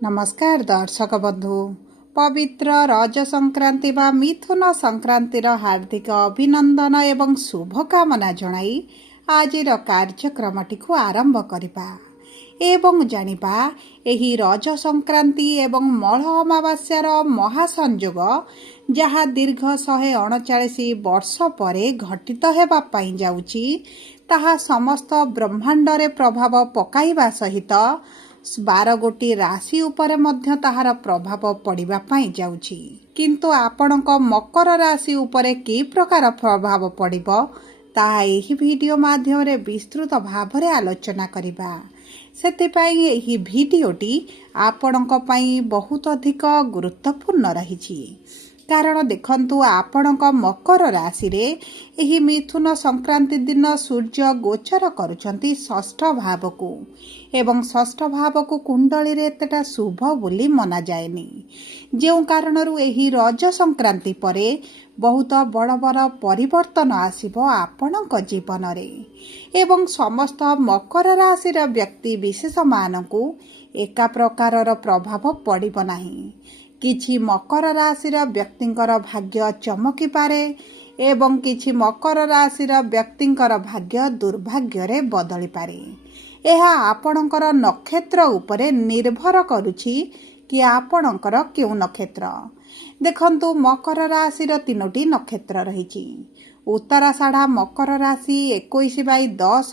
नमस्कार दर्शक बंधु पवित्र रज संक्रांति बा मिथुन संक्रांतिर हार्दिक अभिनंदन एवं शुभकामना जणाई आजिर कार्यक्रमटी को आरंभ करिबा एवं जानिबा एही रज संक्रांति एवं मल अमावास्यार महासंयोग जहा दीर्घ 139 वर्ष परे घटित हेबा पाई जाउची ताहा समस्त ब्रह्मांडरे प्रभाव पकाइबा सहित 12 गोटी राशि उपरे मध्य ताहार प्रभाव पड़िबा पाई जाउची किंतु आपणक मकर राशि उपरे की प्रकार प्रभाव पड़िबो ताहा एही वीडियो माध्यम रे विस्तृत भाव रे आलोचना करिबा। सेतिपाई एही वीडियोटी आपणक पाई बहुत अधिक गुरुत्वपूर्ण रहिछि कारण देखंतु आपणक मकर राशि रे एही मिथुन संक्रांति दिन सूर्य गोचर करुछंती षष्ठ भाव को एवं षष्ठ भाव को कुंडली रे एतटा शुभ बोली मना जाएनी जेउ कारणरू एही रज संक्रांति परे बहुत बड़ बड़ परिवर्तन आसिबो आपणक जीवन रे एवं समस्त मकर राशि रा व्यक्ति विशेष मानकु एका प्रकारर प्रभाव पड़िबो नाही। किछि मकर राशि व्यक्तिंकर भाग्य चमकी पारे एवं किछि मकर राशि व्यक्तिंकर भाग्य दुर्भाग्य रे बदली पारे। एहा आपणकर नक्षत्र उपरे निर्भर करुछि कि आपणकर केउ नक्षत्र। देखंतु मकर राशि 3टी नक्षत्र रहिछि। उत्तराषाढ़ा मकर राशि 21/10,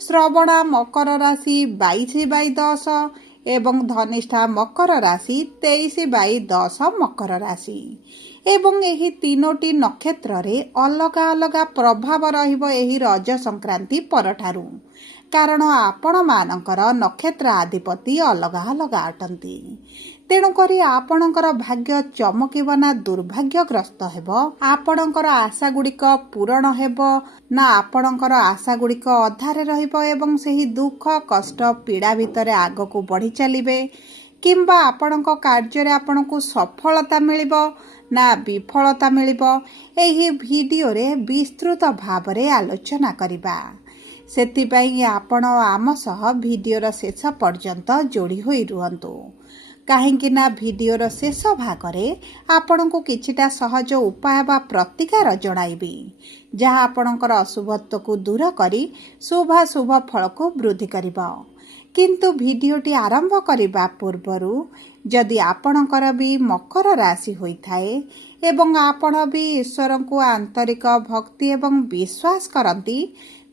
श्रवणा मकर राशि 22/10 एवं धनिष्ठा मकर राशि 23/10 मकर राशि एवं एही 3टी नक्षत्र रे अलगा अलगा प्रभाव रहिबो एही रज संक्रांति परठारु कारण आपण मानकर नक्षत्र अधिपति अलगा अलगा अटंती तेणु करी आपणकर भाग्य चमकिब ना दुर्भाग्यग्रस्त हेबो आपणकर आशा गुड़िक पूरण हेबो ना आपणकर आशा गुड़िक अधारे रहिबो एवं सेही दुख कष्ट पीड़ा भितरे आगको बढ़ी चलिबे किंबा आपणक कार्य रे आपणको सफलता मिलिबो ना विफलता मिलिबो एही वीडियो रे विस्तृत भाव रे आलोचना करिबा। सेतिपाई आपण आम सह वीडियोर शेष पर्यंत जोड़ी होई रुहंतु काहेकि ना वीडियोर शेष भागरे आपणको किछिटा सहज उपाय बा प्रतिकार जणाइबी जहाँ आपणकर अशुभत्व को दूर करी शुभाशुभ फल को वृद्धि करिबो किंतु वीडियोटी आरंभ करिबा पूर्वरु जदि आपणकर भी मकर राशि होइथाए एवं आपण भी ईश्वर को आंतरिक भक्ति एवं विश्वास करंती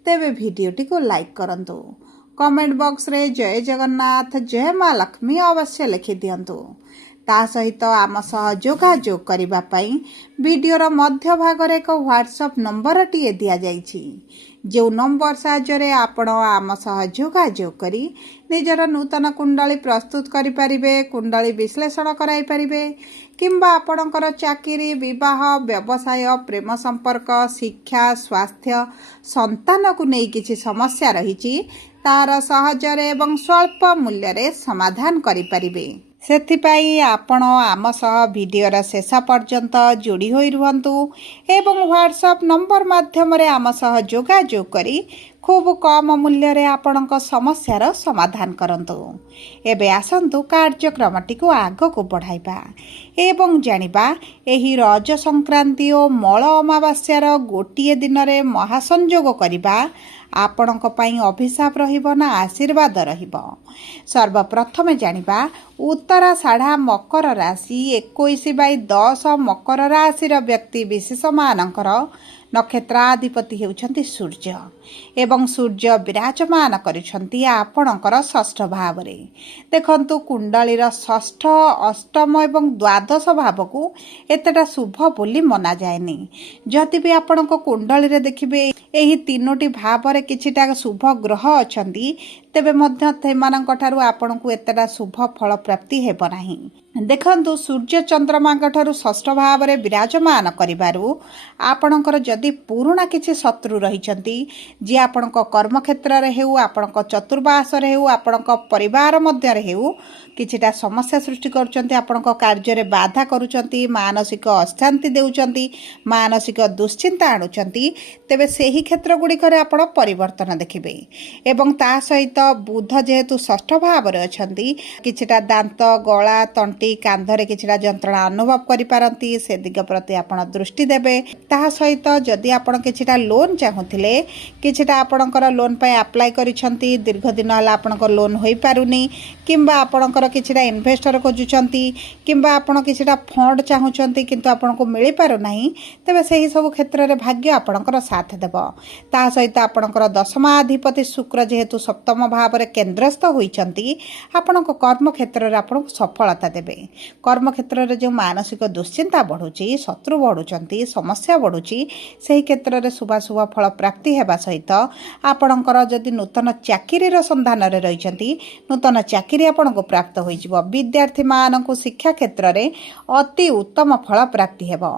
तेबे वीडियोटी को लाइक करंतु कमेंट बॉक्स रे जय जगन्नाथ जय मां लक्ष्मी अवश्य लिखि दियंतु ता सहित आम सह जोगाजोग करिबा पई वीडियोर मध्य भाग रे एक व्हाट्सएप नंबर टिए दिया जाइछि जो नंबर साहाय्य आपण आम सह जोगाजोग करी निजर नूतन कुंडली प्रस्तुत करि परिबे कुंडली विश्लेषण कराई परिबे किंबा आपणकर चाकरी विवाह व्यवसाय प्रेम संपर्क शिक्षा स्वास्थ्य संतान को नहीं किछि समस्या रहिछि तार सहजरे एवं स्वल्प मूल्य रे समाधान करि परिबे। सेथिपाई आपण आम सह वीडियोर शेष पर्यंत जोड़ी होई रुहंतु एवं व्हाट्सएप नंबर माध्यम रे आम सह जोगाजोग करी खूब कम मूल्य रे आपणक समस्यार समाधान करंतु। एबे आसंतु कार्यक्रमटी को आग को बढ़ाइबा एवं जानिबा एही रज संक्रांति और मल अमावास्यार गोटिए दिन रे महासंयोग करिबा आपणक पई अभिशाप रहिबो ना आशीर्वाद रहिबो। सर्वप्रथम जानिबा उत्तराषाढ़ा मकर राशि 21/10 मकर राशि व्यक्ति विशेष मानकर नक्षत्राधिपति हेउछंती सूर्य एवं सूर्य विराजमान करिछंती आपणकर षष्ठ भाव रे। देखंतु कुंडलीर षष्ठ अष्टम एवं द्वादश भाव को एतटा शुभ बोली मना जाएनी जदि भी आपणक कुंडली रे देखिबे एही 3टी भाव रे किछिटा शुभ ग्रह अछंती तेबे मध्य थेमानक ठारू आपणकु एतटा शुभ फल प्राप्ति हेबो नाही। देखंतु सूर्य चंद्रमा ठारू षष्ठ भाव रे विराजमान करिबारु आपणकर जदि पुराणा किछि शत्रु रहिचंती जे आपणक कर्म क्षेत्र रे हेउ आपणक चतुर्बास रे हेउ आपणक परिवार मध्य रे हेउ किछिटा समस्या सृष्टि करूचंती आपणक कार्य रे बाधा करूचंती मानसिक अशांति देउचंती मानसिक दुश्चिंता आणुचंती तेबे सेही क्षेत्र गुडी करे आपण परिवर्तन देखिबे एवं ता सहित बुध जेहेतु षष्ठ भाव अछंती किछिटा दांत गला तंटी कांधरे किछिटा जंत्रणा अनुभव करिपारंती से दिग प्रति आपण दृष्टि देबे। ताहा सहित जदि आपण किछिटा लोन चाहुथिले किछिटा आपणकर लोन पय अप्लाई करिसंती दीर्घ दिन हला आपणकर लोन होई पारुनी किंबा आपणकर किछिटा इन्वेस्टर खोजुचंती किंबा आपण किछिटा फंड चाहुचंती किंतु आपनको मिली पारु नाही तबे सही सब क्षेत्र रे भाग्य आपणकर साथ देबो। ताहा सहित आपणकर दशमाधिपति शुक्र जेहेतु सप्तम भाव रे केंद्रस्थ होइचंती आपणको कर्म क्षेत्र रे आपनको सफलता देबे। कर्म क्षेत्र रे जो मानसिक दुश्चिंता बढ़ुची शत्रु बढ़ुचंती समस्या बढ़ुची सही क्षेत्र रे शुभ शुभ फल प्राप्ति हेबा सहित आपणकर जदि नूतन चाकरी रो संधान रे रहिचंती नूतन चाकरी आपनको प्राप्त होइजिबो। विद्यार्थी माननको शिक्षा क्षेत्र रे अति उत्तम फल प्राप्ति हेबो।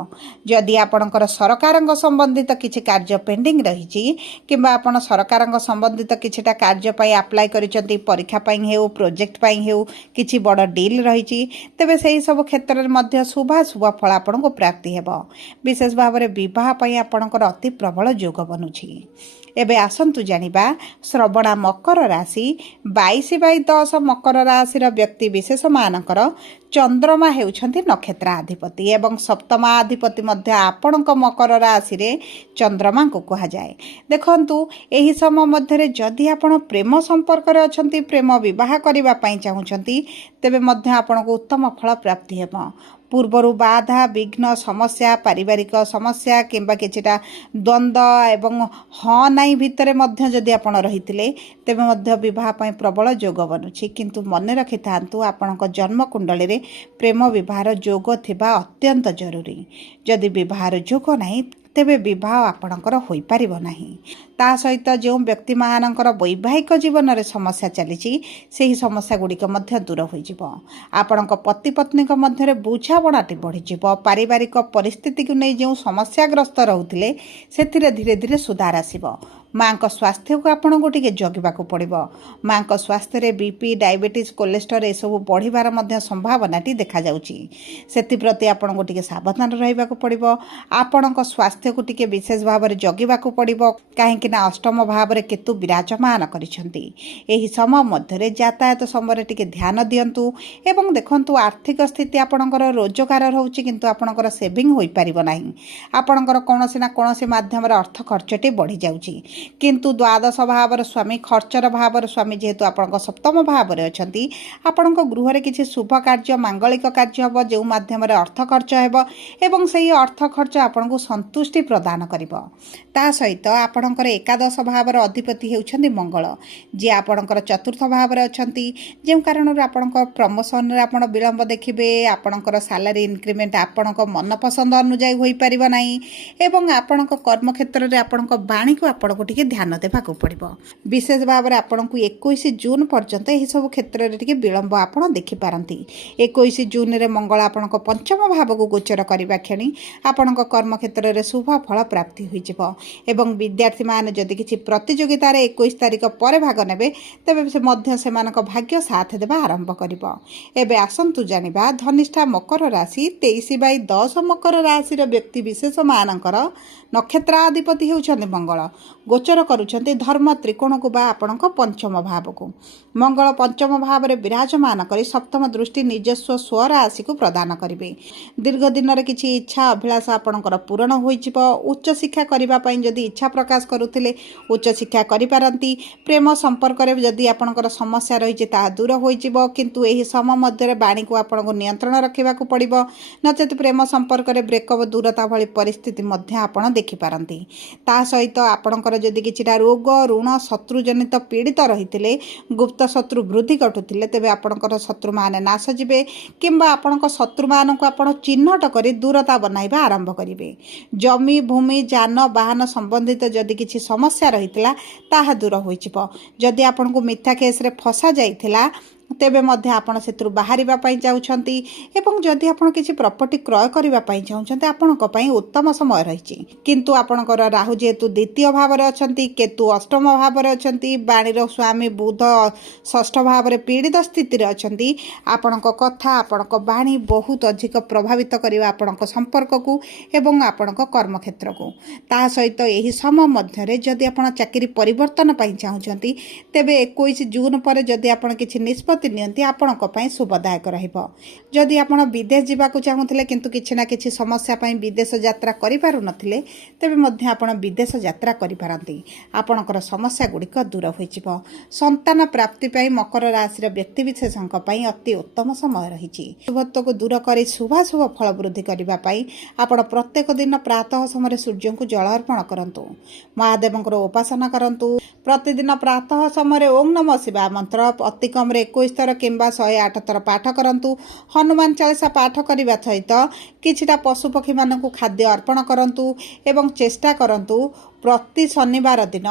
जदि आपणकर सरकारक संबंधित किछि कार्य पेंडिंग रहिची किंबा आपण सरकारक संबंधित किछिटा कार्य पई अप्लाई करिसंती परीक्षा पई हेउ प्रोजेक्ट पई हेउ किछि बड़ डील रहिची तेबे सेही सब क्षेत्र रे मध्य शुभ शुभ फल आपनको प्राप्ति हेबो। विशेष भाव रे विवाह पई आपणकर अति प्रबल योग बनुची। एबे आसंतु जानिबा श्रवणा मकर राशि 22/10 मकर राशि व्यक्ति विशेष मानकर चंद्रमा हेउछंती नक्षत्राधिपति एवं सप्तमाधिपति मध्य आपणक मकर राशि रे चंद्रमा को कहा जाए। देखंतु एही समय मध्य रे जदि आपण प्रेम संपर्क रे अछंती प्रेम विवाह करबा पई चाहुछंती तेबे मध्य आपणको उत्तम फल प्राप्ति हेबो। पूर्वरु बाधा विघ्न समस्या पारिवारिक समस्या किंबा किछिटा द्वंद्व एवं हाँ नाई भितरे मध्य जदि आपण रहिथिले तेबे मध्य विवाह पई प्रबल योग बनुछि किंतु मन रखि थांतु आपणक जन्म कुंडली रे प्रेम विवाहर योग थिबा अत्यंत जरूरी। जदि विवाहर योग नाही तेबे विवाह आपणकर होई पारिबो नाही। ता सहित जो व्यक्ति मानकर वैवाहिक जीवन में समस्या चली से समस्या गुड़िक दूर हो आपणक पति पत्नी मध्य बुझाबणाटी बढ़ी पारिवारिक परिस्थिति को नहीं जो समस्याग्रस्त रोते से धीरे धीरे सुधार आसब। माँ को स्वास्थ्य को आपन को टिके जगिबाकू पड़िबो। माँ को स्वास्थ्य रे बीपी डायबिटीज कोलेस्ट्रॉल ए सब बढ़िबार मध्य संभावनाटी देखा जाउची सेति प्रति आपन को टिके सावधान रहिबाकू पड़िबो। आपन को स्वास्थ्य को टिके विशेष भाव रे जगिबाकू पड़िबो काहेकि ना अष्टम भाव रे केतु विराजमान करिसंती। एही समय मध्य रे यातायात समय टिके ध्यान दियंतु एवं देखंतु आर्थिक स्थिति आपनकर रोजगार रहउची किंतु आपनकर सेविंग होई परिबो नाही। आपनकर कोनोसी ना कोनोसी माध्यम रे अर्थ खर्चटी बढ़ी जाउची किंतु द्वादश भावर स्वामी खर्चर भावर स्वामी जेहेतु आपन सप्तम भाव अच्छी आपण गृह में किसी शुभ कार्य मांगलिक कार्य हम जो मध्यम अर्थ खर्च एवं से अर्थ खर्च आपन को संतुष्टि प्रदान कर सहित आपणकर एकादश भावर अधिपति होउछन्ति मंगल जी आपणकर चतुर्थ भाव अच्छा जो कारण आपण प्रमोशन रे आपण विलंब देखिबे आपणकर सैलरी इंक्रीमेंट आपण मन पसंद अनुजाई होई परिबो नाही एवं आपण कर्म क्षेत्र में आपण वाणी को आपण टिके ध्यान देवाक पड़ो। विशेष भाव में आपन को 21 जून पर्यंत यह सब क्षेत्र में टिके विलंब आपड़ देखिपारती। 21 जून रे मंगल आपण पंचम भाव को गोचर करने क्षणी आपण कर्म क्षेत्र में शुभ फल प्राप्ति हो एवं विद्यार्थी मान जदि किसी प्रतियोगितार 21 तारीख पर भाग ने तेज से भाग्य साथ देवा आरंभ कर। एबे आसंतु जानिबा धनिष्ठा मकर राशि 23/10 मकर राशि व्यक्ति विशेष मानकर नक्षत्राधिपति होउछन्ति मंगल गोचर करुछन्ति धर्म त्रिकोण को बा आपणक पंचम भाव को। मंगल पंचम भाव में विराजमान करी सप्तम दृष्टि निजस्व स्वर राशि को प्रदान करिवे। दीर्घ दिन रे किछि इच्छा अभिलाषा आपणकर पूर्ण होइजिबो। उच्च शिक्षा करिबा पई जदि इच्छा प्रकाश करुथिले उच्च शिक्षा करि पारंती। प्रेम संपर्क रे जदि आपणकर समस्या रहिछि ता दूर होइजिबो किंतु एही समय मध्य वाणी को आपणको नियंत्रण रखिबाकू पड़िबो नचेत प्रेम संपर्क रे ब्रेकअप दूरता भली परिस्थिति मध्य आपण देखि पारंती। ता सहित आपणकर जदि किछिटा रोग ऋण शत्रुजनित पीड़ित रहिथिले गुप्त शत्रु वृद्धि घटुथिले तेबे आपणकर शत्रु माने नाश जिवे किंबा आपणक शत्रु मानक आपण चिन्हट करी दूरता बनाइबा आरंभ करिवे। जमी भूमि जान वाहन संबंधित जदि किछि समस्या रहिथिला ताहा दूर होइचिबो। जदि आपणको मिथ्या केस रे फसा जाइथिला ତେବେ ମଧ୍ୟ ଆପଣ ସେଥିରୁ ବାହାରିବା ପାଇଁ ଚାହୁଁଛନ୍ତି ଏବଂ ଯଦି ଆପଣ କିଛି ପ୍ରପର୍ଟି କ୍ରୟ କରିବା ପାଇଁ ଚାହୁଁଛନ୍ତି ଆପଣଙ୍କ ପାଇଁ ଉତ୍ତମ ସମୟ ରହିଛି। କିନ୍ତୁ ଆପଣଙ୍କର ରାହୁ ଯେହେତୁ ଦ୍ୱିତୀୟ ଭାବରେ ଅଛନ୍ତି, କେତୁ ଅଷ୍ଟମ ଭାବରେ ଅଛନ୍ତି, ବାଣୀର ସ୍ୱାମୀ ବୁଧ ଷଷ୍ଠ ଭାବରେ ପୀଡ଼ିତ ସ୍ଥିତିରେ ଅଛନ୍ତି, ଆପଣଙ୍କ କଥା ଆପଣଙ୍କ ବାଣୀ ବହୁତ ଅଧିକ ପ୍ରଭାବିତ କରିବା ଆପଣଙ୍କ ସମ୍ପର୍କକୁ ଏବଂ ଆପଣଙ୍କ କର୍ମକ୍ଷେତ୍ରକୁ। ତା ସହିତ ଏହି ସମୟ ମଧ୍ୟରେ ଯଦି ଆପଣ ଚାକିରି ପରିବର୍ତ୍ତନ ପାଇଁ ଚାହୁଁଛନ୍ତି ତେବେ 21 ଜୁନ୍ ପରେ ଯଦି ଆପଣ କିଛି ନିଷ୍ପତ୍ତି ନିଅନ୍ତି ଆପଣଙ୍କ ପାଇଁ ଶୁଭଦାୟକ ରହିବ। ଯଦି ଆପଣ ବିଦେଶ ଯିବାକୁ ଚାହୁଁଥିଲେ କିନ୍ତୁ କିଛି ନା କିଛି ସମସ୍ୟା ପାଇଁ ବିଦେଶ ଯାତ୍ରା କରିପାରୁନଥିଲେ ତେବେ ମଧ୍ୟ ଆପଣ ବିଦେଶ ଯାତ୍ରା କରିପାରନ୍ତି। ଆପଣଙ୍କର ସମସ୍ୟା ଗୁଡ଼ିକ ଦୂର ହୋଇଯିବ। ସନ୍ତାନ ପ୍ରାପ୍ତି ପାଇଁ ମକର ରାଶିର ବ୍ୟକ୍ତିବିଶେଷଙ୍କ ପାଇଁ ଅତି ଉତ୍ତମ ସମୟ ରହିଛି। ଶୁଭତ୍ୱକୁ ଦୂର କରି ଶୁଭାଶୁଭ ଫଳ ବୃଦ୍ଧି କରିବା ପାଇଁ ଆପଣ ପ୍ରତ୍ୟେକ ଦିନ ପ୍ରାତଃ ସମୟରେ ସୂର୍ଯ୍ୟଙ୍କୁ ଜଳ ଅର୍ପଣ କରନ୍ତୁ। ମହାଦେବଙ୍କର ଉପାସନା କରନ୍ତୁ। ପ୍ରତିଦିନ ପ୍ରାତଃ ସମୟରେ ଓಂ ନମଃ ଶିବାୟ ମନ୍ତ୍ର ଅତି କମରେ 21 ଥର କିମ୍ବା 108 ଥର ପାଠ କରନ୍ତୁ। ହନୁମାନ ଚାଳିସା ପାଠ କରିବା ସହିତ କିଛିଟା ପଶୁପକ୍ଷୀମାନଙ୍କୁ ଖାଦ୍ୟ ଅର୍ପଣ କରନ୍ତୁ ଏବଂ ଚେଷ୍ଟା କରନ୍ତୁ ପ୍ରତି ଶନିବାର ଦିନ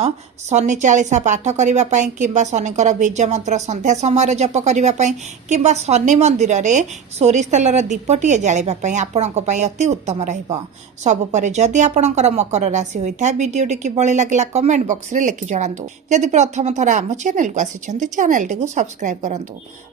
ଶନି ଚାଳିସା ପାଠ କରିବା ପାଇଁ କିମ୍ବା ଶନିଙ୍କର ବୀଜ ମନ୍ତ୍ର ସନ୍ଧ୍ୟା ସମୟରେ ଜପ କରିବା ପାଇଁ କିମ୍ବା ଶନି ମନ୍ଦିରରେ ସୋରିଷ ତେଲର ଦୀପଟିଏ ଜାଳିବା ପାଇଁ ଆପଣଙ୍କ ପାଇଁ ଅତି ଉତ୍ତମ ରହିବ। ସବୁ ପରେ ଯଦି ଆପଣଙ୍କର ମକର ରାଶି ହୋଇଥାଏ ଭିଡ଼ିଓଟି କିଭଳି ଲାଗିଲା କମେଣ୍ଟ ବକ୍ସରେ ଲେଖି ଜଣାନ୍ତୁ। ଯଦି ପ୍ରଥମ ଥର ଆମ ଚ୍ୟାନେଲକୁ ଆସିଛନ୍ତି ଚ୍ୟାନେଲଟିକୁ ସବସ୍କ୍ରାଇବ୍ କରନ୍ତୁ।